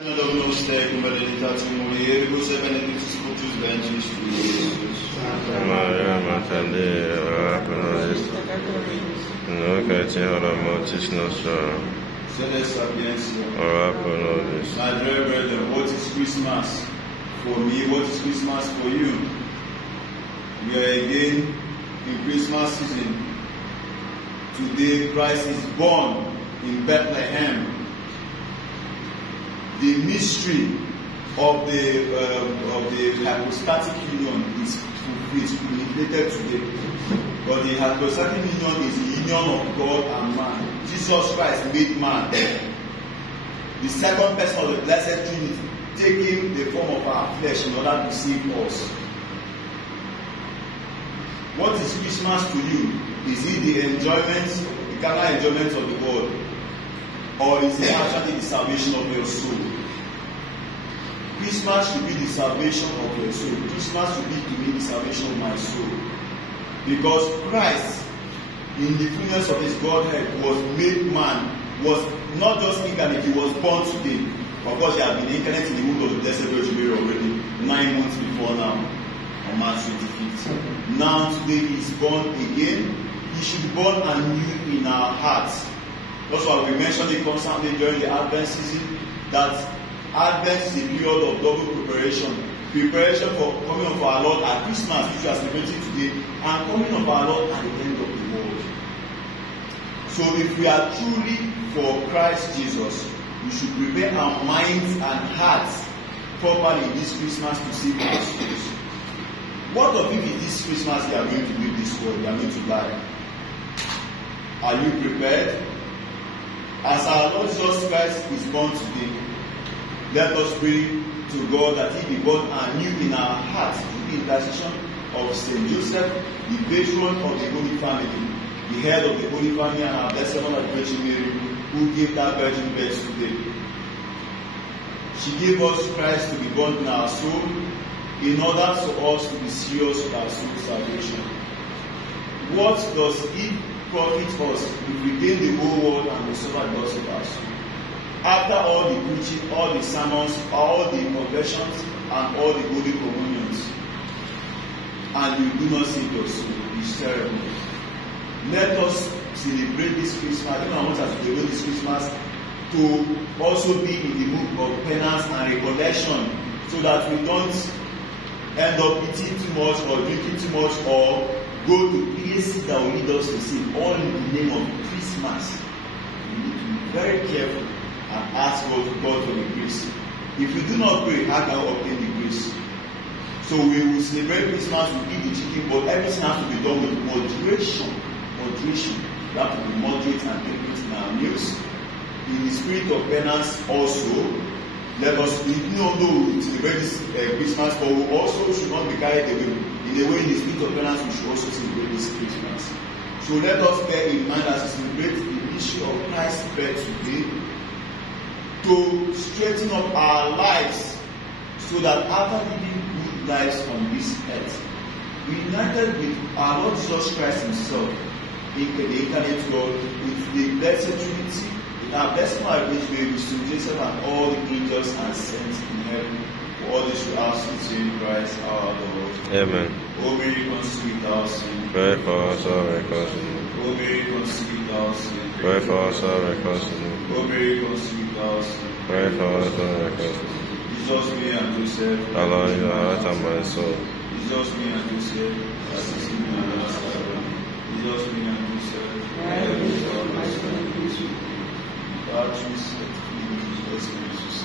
Domnul stai cu meditații murieri, cu se benedictus fructus ventris tui, Iesus. Maria Mater, ora pro nobis, nunc et in hora mortis nostra. Sede sapientia. Ora pro nobis. My dear brethren, what is Christmas for me? What is Christmas for you? We are again in Christmas season. Today Christ is born in Bethlehem. The mystery of the hypostatic union is communicated today. But the hypostatic union is the union of God and man. Jesus Christ made man. The second person of the Blessed Trinity taking the form of our flesh in order to save us. What is Christmas to you? Is it the enjoyment, the carnal enjoyment of the world? Or is it actually the salvation of your soul? Christmas should be the salvation of your soul. Christmas should be to me the salvation of my soul. Because Christ, in the fullness of his Godhead, was made man, was not just incarnate, he was born today. Of course, he had been incarnate in the womb of the Blessed Virgin Mary already 9 months before now, on March 25th. Now, today, he is born again. He should be born anew in our hearts. That's why we mentioned it constantly during the Advent season, that Advent is a period of double preparation. Preparation for coming of our Lord at Christmas, which we are celebrating today, and coming of our Lord at the end of the world. So if we are truly for Christ Jesus, we should prepare our minds and hearts properly this Christmas to save our souls. What of if this Christmas we are going to leave this world, we are going to die? Are you prepared? As our Lord Jesus Christ is born today, let us pray to God that he be born anew in our hearts through the intercession of Saint Joseph, the patron of the Holy Family, the head of the Holy Family, and our Blessed Mother Virgin Mary, who gave that virgin birth today. She gave us Christ to be born in our soul in order for us to be serious with our soul salvation. What does it profit us if we gain the whole world and we suffer the loss of our soul? After all the preaching, all the sermons, all the confessions, and all the holy communions, and you do not save your soul, it's terrible. Let us celebrate this Christmas, even as much as we celebrate this Christmas, to also be in the mood of penance and recollection, so that we don't end up eating too much or drinking too much or go to places that will lead us to sin, all in the name of Christmas. We need to be very careful and ask God for the grace. If we do not pray, how can we obtain the grace? So we will celebrate Christmas, we eat the chicken, but everything has to be done with moderation. Moderation. We have to be moderate and temperate in our meals. In the spirit of penance also, let us, even though we celebrate this Christmas, but we also should not be carried away. In a way, in the spirit of penance, we should also celebrate this Christmas. So let us bear in mind as we celebrate the issue of Christ's birth today, to straighten up our lives so that after living good lives on this earth, we united with our Lord Jesus Christ himself, in the incarnate God, with the Blessed Trinity, with our Blessed Mother Virgin Mary, with Saint Joseph and all the angels and saints in heaven, for all this we ask in Christ our Lord. Amen. O Mary, conceived without sin. Pray for us, our reconciliation. O Mary, conceived without sin. Pray for us, our reconciliation. O Mary, conceived without sin. Pray for us, our reconciliation. Jesus, me and Joseph. Allow your heart and my soul. Jesus, me and Joseph. Assist me and Lazarus. Jesus, me and Joseph. God, Jesus, set me in Jesus' name.